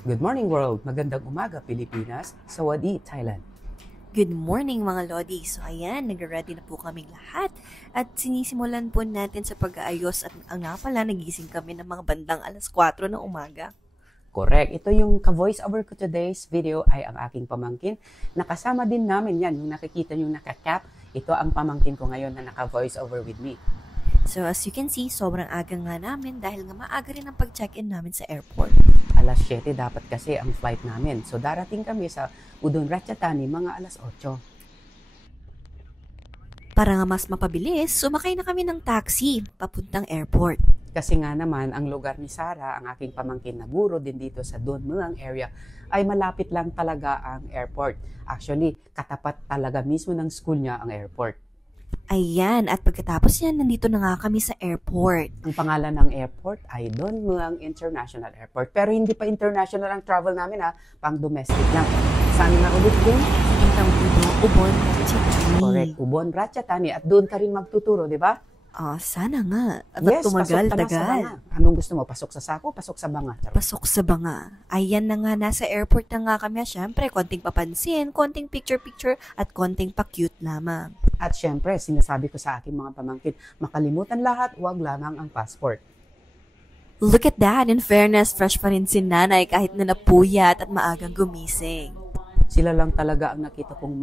Good morning world! Magandang umaga Pilipinas, Sawadee, Thailand. Good morning mga Lodi. So ayan, nag-ready na po kaming lahat at sinisimulan po natin sa pag-aayos at nga pala nagising kami ng mga bandang alas 4 ng umaga. Correct. Ito yung ka-voice over ko today's video ay ang aking pamangkin. Nakasama din namin yan, yung nakikita yung naka-cap. Ito ang pamangkin ko ngayon na naka-voice over with me. So as you can see, sobrang aga nga namin dahil nga maaga rin ang pag-check-in namin sa airport. Alas 7 dapat kasi ang flight namin. So darating kami sa Udon Ratchathani mga alas 8. Para nga mas mapabilis, sumakay na kami ng taxi papuntang airport. Kasi nga naman, ang lugar ni Sarah, ang aking pamangkin na guro din dito sa Don Muang area, ay malapit lang talaga ang airport. Actually, katapat talaga mismo ng school niya ang airport. Ayan, at pagkatapos yan, nandito na nga kami sa airport. Ang pangalan ng airport ay Don Muang International Airport. Pero hindi pa international ang travel namin pang domestic lang. Saan na ulit din? Puntang Ubon Ratchathani. Correct, Ubon Ratchathani. At doon ka rin magtuturo, di ba? Sana nga. At Yes, tumagal, pasok ka na sa tagal. banga. Anong gusto mo? Pasok sa sako, pasok sa banga. Charot. Pasok sa banga. Ayan na nga, nasa airport na nga kami. Siyempre, konting papansin, konting picture-picture, at konting pa-cute lamang. At syempre, sinasabi ko sa aking mga pamangkin, makalimutan lahat, huwag lamang ang passport. Look at that. In fairness, fresh pa rin si nanay kahit na napuyat at maagang gumising. Sila lang talaga ang nakita kong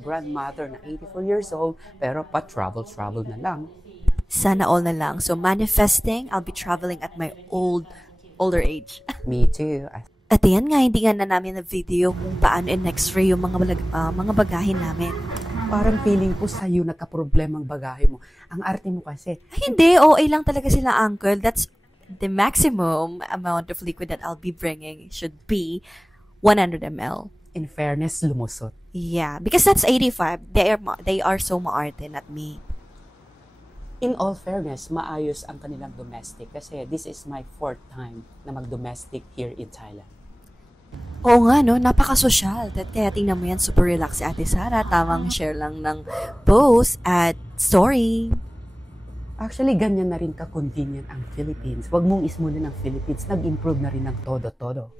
grandmother na 84 years old, pero pa-travel na lang. Sana all na lang. So, manifesting, I'll be traveling at my older age. Me too. At yan nga, hindi nga na namin na video kung paano in-x-ray yung mga bagahe namin. Parang feeling ko sa'yo nagka-problema ang bagahe mo. Ang arte mo kasi. Ay, hindi. OA lang talaga sila, uncle. That's the maximum amount of liquid that I'll be bringing should be 100 ml. In fairness, lumusot. Yeah, because that's 85. They are so maarte, not me. In all fairness, maayos ang kanilang domestic kasi this is my 4th time na mag-domestic here in Thailand. Oo nga, no? Napaka-social. Kaya tingnan mo yan, super relax si Ate Sara. Tamang share lang ng post at story. Actually, ganyan na rin ka-convenient ang Philippines. Huwag mong ismulin ang Philippines. Nag-improve na rin ng todo-todo.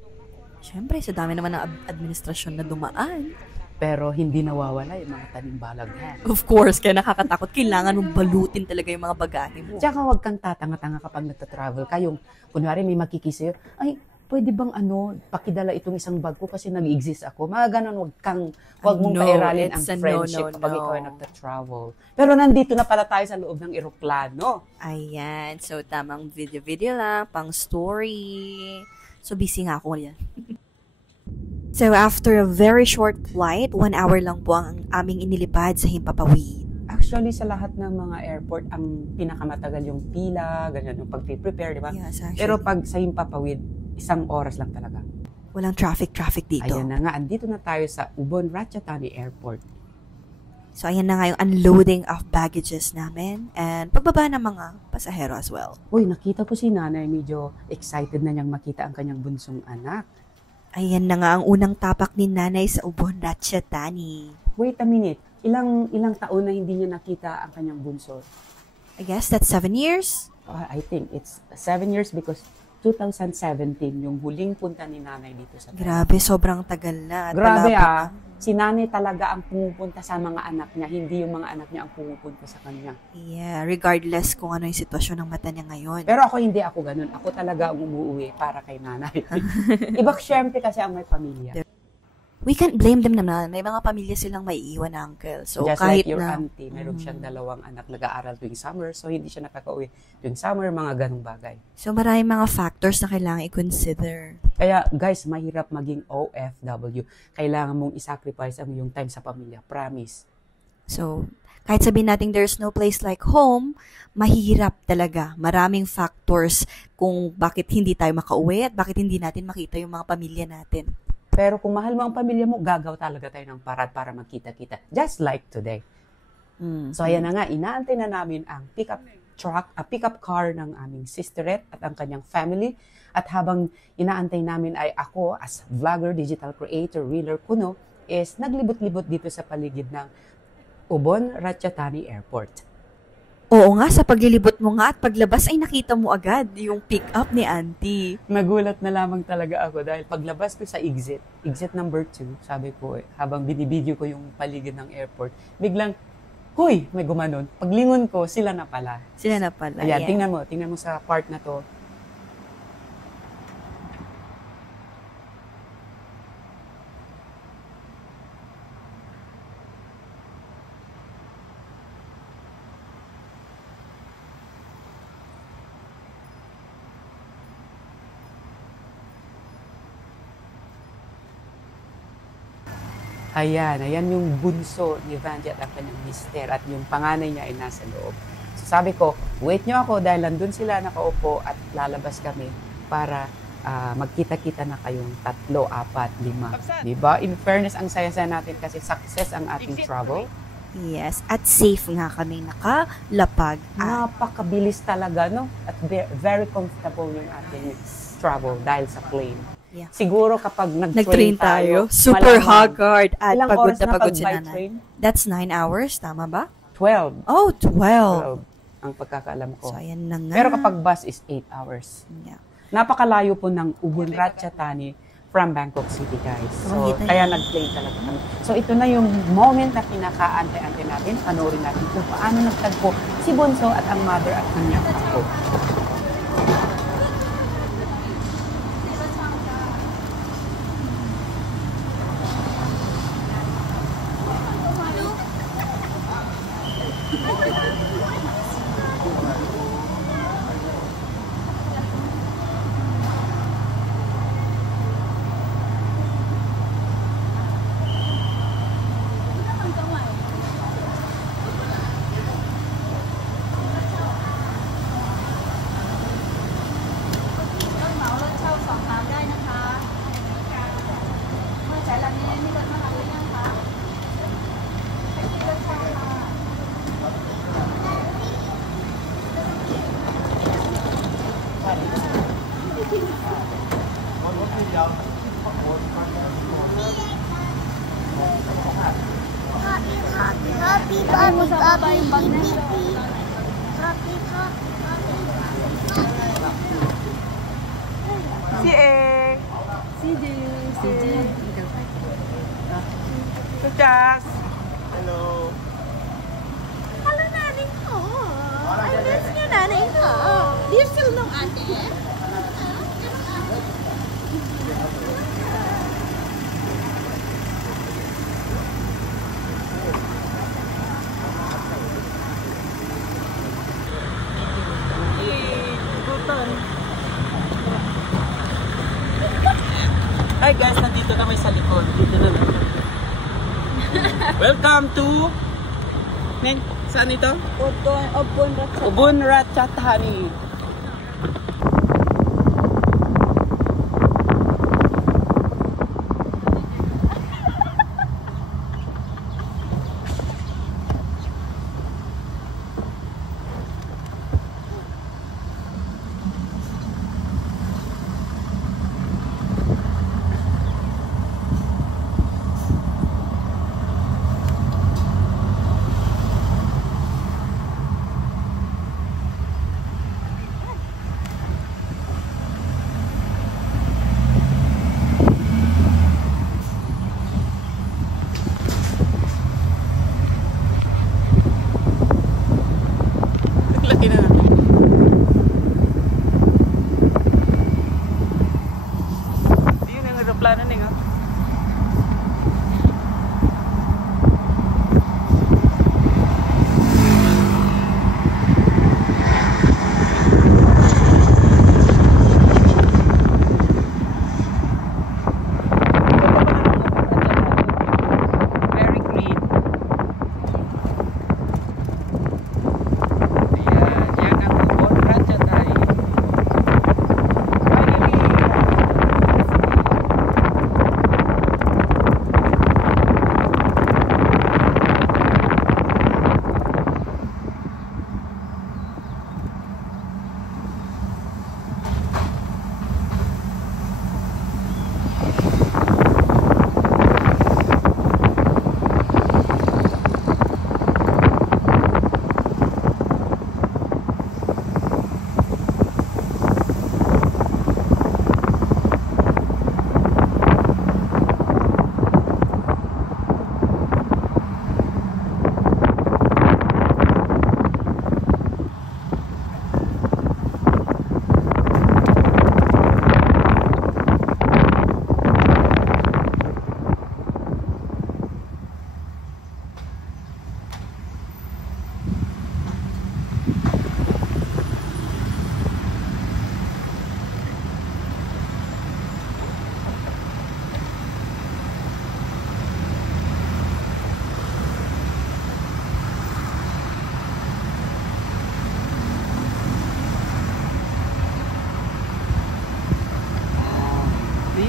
Siyempre, sa dami naman ng administrasyon na dumaan. Pero hindi nawawala yung mga tanim-balaghan. Of course, kaya nakakatakot. Kailangan mong balutin talaga yung mga bagahe mo. Tsaka huwag kang tatanga-tanga kapag nagta-travel ka. Yung, kunwari may makikisi, ay, pwede bang pakidala itong isang bag ko kasi nag-exist ako. Mga ganun, huwag mong pairalin ang friendship kapag ikaw ay nagta-travel. Pero nandito na pala tayo sa loob ng eroplano. Ayan, so tamang video lang, pang story. So busy nga ako yan. So after a very short flight, 1 hour lang po ang aming inilipad sa Himpapawid. Actually, sa lahat ng mga airport, ang pinakamatagal yung pila, ganyan yung pag-prepare, di ba? Yes, actually. Pero pag sa Himpapawid, 1 oras lang talaga. Walang traffic dito. Ayan na nga, andito na tayo sa Ubon Ratchathani Airport. So ayan na nga yung unloading of baggages namin and pagbaba ng mga pasahero as well. Uy, nakita po si nanay, medyo excited na niyang makita ang kanyang bunsong anak. Ayan na nga ang unang tapak ni nanay sa Ubon Ratchathani. Wait a minute, ilang taon na hindi niya nakita ang kanyang bunso? I guess that's 7 years? I think it's 7 years because 2017 yung huling punta ni nanay dito sa Thailand. Grabe, sobrang tagal na. Grabe si nanay talaga ang pumupunta sa mga anak niya, hindi yung mga anak niya ang pumupunta sa kanya. Yeah, regardless kung ano yung sitwasyon ng mata niya ngayon. Pero hindi ako ganun. Ako talaga ang umuwi para kay nanay. Iba syempre kasi ang may pamilya. We can't blame them naman. May mga pamilya silang maiiwan, uncle. So, just kahit like your na, auntie, meron siyang 2 anak nag-aaral tuwing summer, so hindi siya nakaka-uwi tuwing summer, mga ganung bagay. So, maraming mga factors na kailangan i-consider. Kaya, guys, mahirap maging OFW. Kailangan mong i-sacrifice ang iyong time sa pamilya. Promise. So, kahit sabihin natin there's no place like home, mahirap talaga. Maraming factors kung bakit hindi tayo makauwi at bakit hindi natin makita yung mga pamilya natin. Pero kung mahal mo ang pamilya mo, gagaw talaga tayo ng paraan para magkita-kita. Just like today. So, ayan na nga, inaantay na namin ang pickup car ng aming sisterette at ang kanyang family. At habang inaantay namin ay ako, as vlogger, digital creator, reeler kuno, is naglibot-libot dito sa paligid ng Ubon Ratchathani Airport. Oo nga, sa paglilibot mo nga at paglabas ay nakita mo agad yung pick-up ni Auntie. Nagulat na lamang talaga ako dahil paglabas ko sa exit number 2, sabi ko habang binibideo ko yung paligid ng airport, biglang, huy, may gumanon. Paglingon ko, sila na pala. Sila na pala. Ayan, Yeah. tingnan mo sa part na to. Ayan yung bunso ni Vanjie at ang kanyang mister at yung panganay niya ay nasa loob. So sabi ko, wait nyo ako dahil nandun sila nakaupo at lalabas kami para magkita-kita na kayong 3, 4, 5. Diba? In fairness, ang saya-saya natin kasi success ang ating travel. Yes, at safe nga kami nakalapag. Napakabilis talaga, no? At very comfortable yung ating travel dahil sa plane. Yeah. Siguro kapag Nag-train tayo, super haggard at ilang pagod oras na pagod si by nanay. train? That's 9 hours, tama ba? 12. Oh, 12. Ang pagkakaalam ko. So, ayan na nga. Pero kapag bus is 8 hours. Yeah. Napakalayo po ng Ubon Ratchathani from Bangkok City, guys. So, kaya nag-plane talaga kami. So, ito na yung moment na pinaka-ante-ante natin. Panoorin natin kung paano nagtagpo si Bunso at ang mother at kanyang apo. Si Eng. Si Jen. Jas. Hello. Hello, nanay ko. I miss you, nanay ko. Do you still know ate? Hi guys, nandito kami sa likod. Dito na lang. Welcome to... Neng, saan ito? Ubon Ratchathani. Laki na. Yun ang aeroplano niya. Very green. Yan ang Ubon Ratchathani. Finally!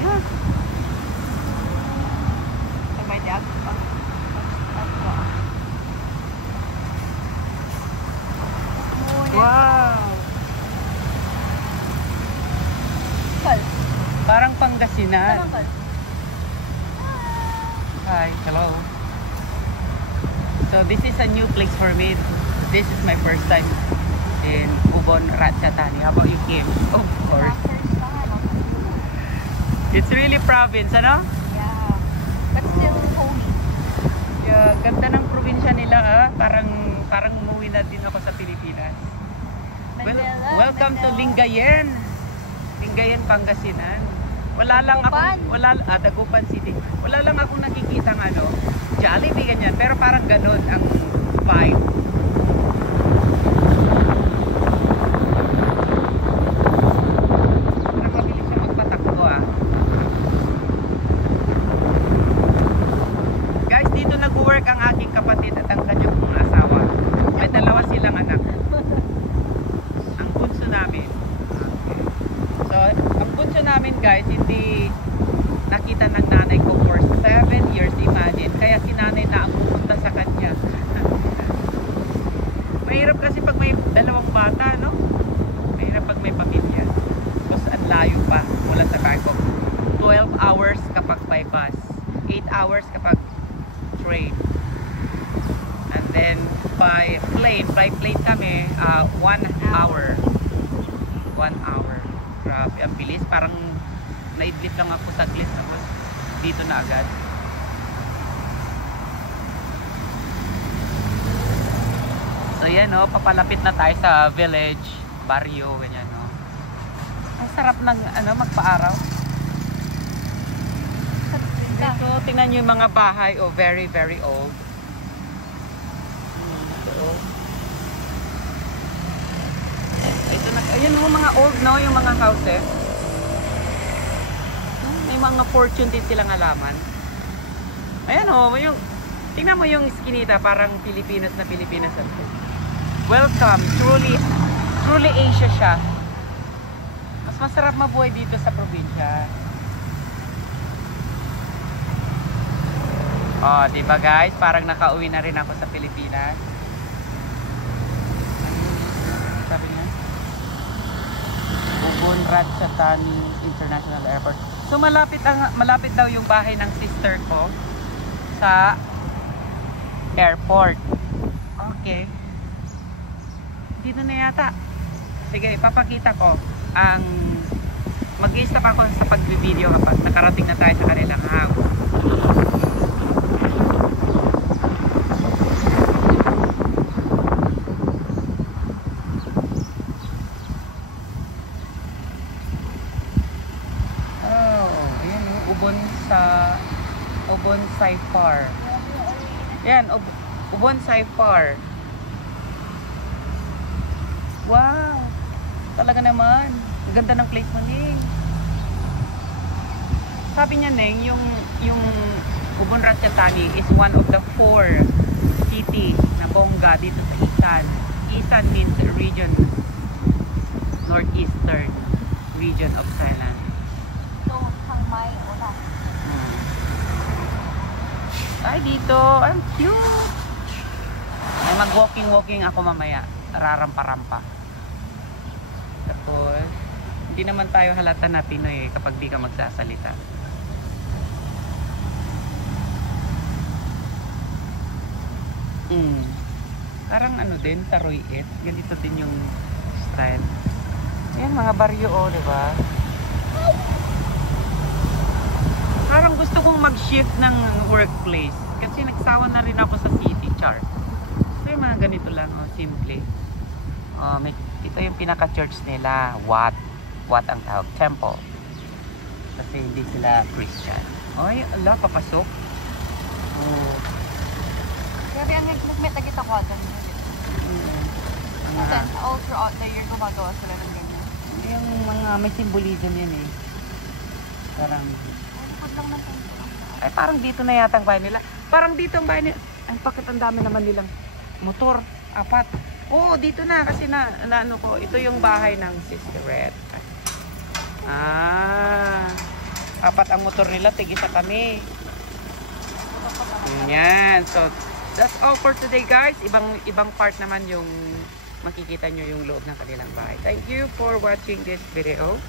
Huh? Sabay di ako pa. Wow! Parang Pangasinan. Hi, hello. So this is a new place for me. This is my first time in Ubon Ratchathani. How about you, Kim? Of course. It's really province, ano? Yeah. But still homey. Yeah, ganda ng probinsya nila, ah. Parang umuwi na din ako sa Pilipinas. Welcome to Lingayen. Lingayen, Pangasinan. Wala lang ako, Dagupan City. Wala lang akong nakikitang Jollibee ganyan, pero parang ganun ang vibe. Parang mabilis siya magpatakbo, ah. Guys, dito nag-work ang aking kapatid at ang kanyang mga asawa. May dalawa silang anak. Ang bunso namin. So, ang bunso namin, guys, hindi nakita ng nanay ko for 7 years, imagine. Kaya si nanay na ang pupunta sa kanya. Mahirap kasi pag may dalawang bata, no? Mahirap pag may pamilya. Tapos ang layo pa mula sa Bangkok. 12 hours kapag by bus. 8 hours kapag train. And then by plane kami, 1 hour. 1 hour. Grabe, ang bilis. Parang naidlip lang ako saglit. Tapos dito na agad. So yan, papalapit na tayo sa village, barrio, ganyan, no. Ang sarap ng magpa-araw. Dito, tingnan nyo yung mga bahay, very, very old. Ito na, ayun mga old, no, yung mga houses. May mga fortune din silang halaman. Ayan, yung tingnan mo yung skinita, parang Pilipinas na Pilipinas. Welcome, truly Asia siya. Mas masarap mabuhay dito sa probinsya. Oh, di ba guys? Parang nakauwi na rin ako sa Pilipinas. Sabi niya, Ubon Ratchathani International Airport. So malapit daw yung bahay ng sister ko sa airport. Okay. Dito na yata. Sige, ipapakita ko ang mag-i-stop ako sa pag-video kapag nakarating na tayo sa kanilang house. Ubon Saifar. Yan, Ubon Saifar. Wow! Talaga naman. Ang ganda ng place mo, Ning. Sabi niya, Ning, yung Ubon Ratchathani is one of the 4 city na bongga dito sa Isan. Isan means region, northeastern region of Thailand. So, Hangmai, wala. Ay, dito. Ang cute. May mag-walking ako mamaya. Rarampa-rampa. Tapos, hindi naman tayo halata na Pinoy kapag di ka magsasalita. Parang din, Taroyet. Ganito din yung style. Ayan, mga baryo, diba? Parang gusto kong mag-shift ng workplace. Kasi nagsawa na rin ako sa city, char. So yung mga ganito lang, simple. Ito yung pinaka-church nila. Wat ang tawag. Temple. Kasi hindi sila Christian. Ay, ala, papasok. Grabe, ang nagmet agit ako atan. All throughout the year, gumagawa sila ng ganyan. Yung mga may symbolism yan eh. Parang... Ay, parang dito na yata ang bahay nila. Parang dito ang bahay nila. Ay, bakit ang dami naman nilang motor? 4. Oo, dito na. Kasi ano ko, ito yung bahay ng Sister Red. Apat ang motor nila, tig-isa kami. Yan. So, that's all for today, guys. Ibang part naman yung makikita nyo yung loob ng kanilang bahay. Thank you for watching this video.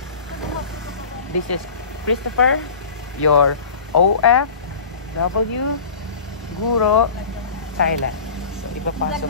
This is Christopher, your OFW Guro Thailand. So, ipapasok.